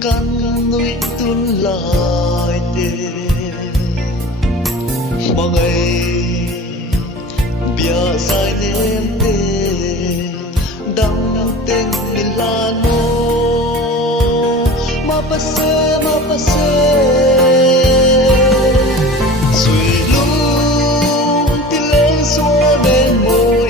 căn núi tuôn lại tê mà ngày bia dài nên tê đắng tên Milano mà passe rồi luôn tin lên xóa bên môi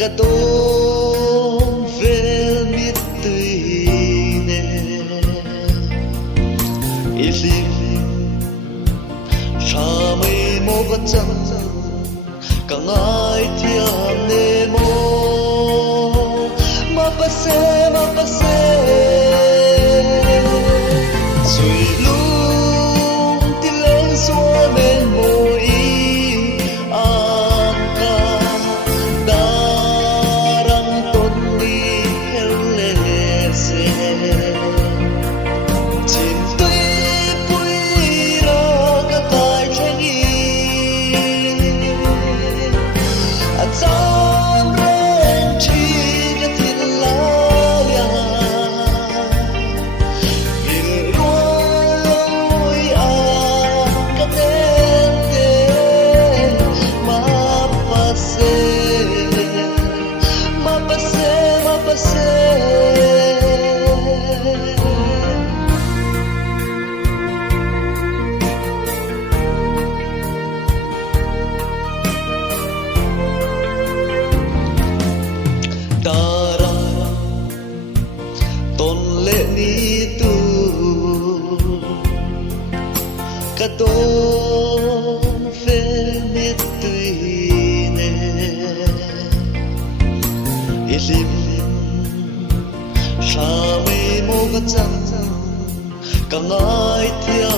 cả tôm về miệt tươi nè ilim sa mây mô vật chân cả ngài thiam nê mô mà passe rồi luôn tin lên xóa bên môi cả tôm về miệt tươi nè ilim sa mây mô vật chân cả ngài thiam